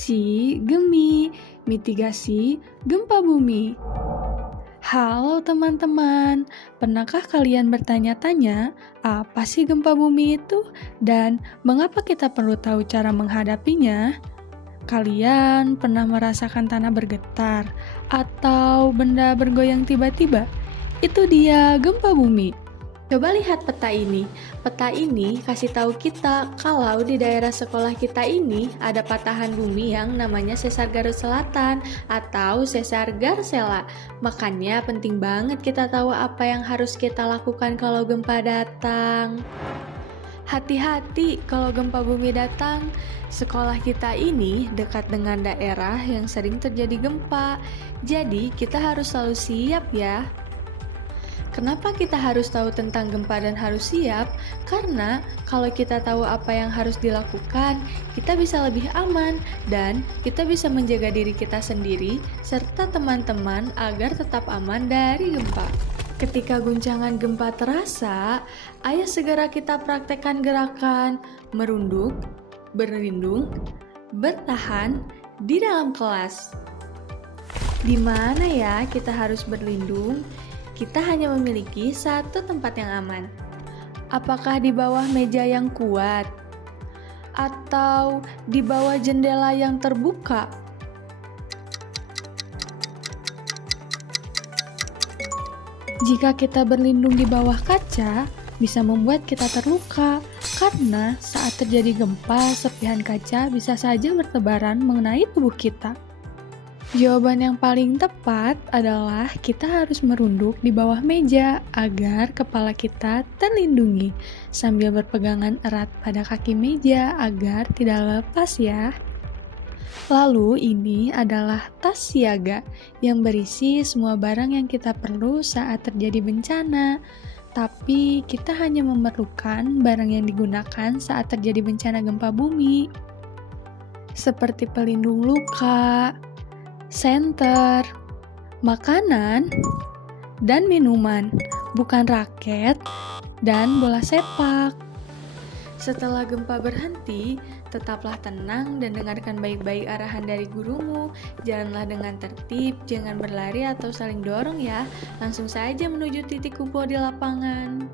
Gemi, mitigasi gempa bumi. Halo teman-teman, pernahkah kalian bertanya-tanya apa sih gempa bumi itu dan mengapa kita perlu tahu cara menghadapinya? Kalian pernah merasakan tanah bergetar atau benda bergoyang tiba-tiba? Itu dia gempa bumi. Coba lihat peta ini. Peta ini kasih tahu kita kalau di daerah sekolah kita ini ada patahan bumi yang namanya sesar Garut Selatan atau sesar Garsela. Makanya penting banget kita tahu apa yang harus kita lakukan kalau gempa datang. Hati-hati kalau gempa bumi datang. Sekolah kita ini dekat dengan daerah yang sering terjadi gempa. Jadi kita harus selalu siap ya. Kenapa kita harus tahu tentang gempa dan harus siap? Karena kalau kita tahu apa yang harus dilakukan, kita bisa lebih aman dan kita bisa menjaga diri kita sendiri serta teman-teman agar tetap aman dari gempa. Ketika guncangan gempa terasa, ayo segera kita praktekkan gerakan merunduk, berlindung, bertahan di dalam kelas. Di mana ya kita harus berlindung? Kita hanya memiliki satu tempat yang aman. Apakah di bawah meja yang kuat? Atau di bawah jendela yang terbuka? Jika kita berlindung di bawah kaca, bisa membuat kita terluka. Karena saat terjadi gempa, serpihan kaca bisa saja bertebaran mengenai tubuh kita. Jawaban yang paling tepat adalah kita harus merunduk di bawah meja agar kepala kita terlindungi sambil berpegangan erat pada kaki meja agar tidak lepas ya. Lalu ini adalah tas siaga yang berisi semua barang yang kita perlu saat terjadi bencana. Tapi kita hanya memerlukan barang yang digunakan saat terjadi bencana gempa bumi. Seperti pelindung luka, senter, makanan, dan minuman, bukan raket dan bola sepak. Setelah gempa berhenti, tetaplah tenang dan dengarkan baik-baik arahan dari gurumu. Jalanlah dengan tertib, jangan berlari atau saling dorong ya. Langsung saja menuju titik kumpul di lapangan.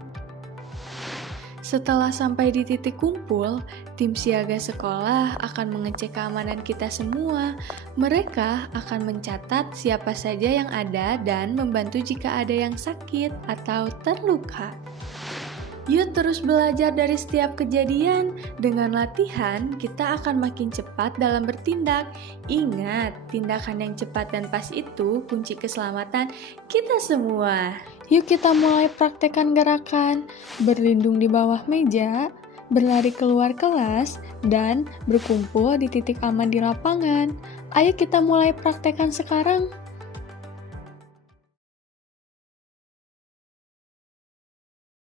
Setelah sampai di titik kumpul, tim siaga sekolah akan mengecek keamanan kita semua. Mereka akan mencatat siapa saja yang ada dan membantu jika ada yang sakit atau terluka. Yuk terus belajar dari setiap kejadian. Dengan latihan, kita akan makin cepat dalam bertindak. Ingat, tindakan yang cepat dan pas itu kunci keselamatan kita semua. Yuk kita mulai praktekkan gerakan berlindung di bawah meja, berlari keluar kelas, dan berkumpul di titik aman di lapangan. Ayo kita mulai praktekkan sekarang.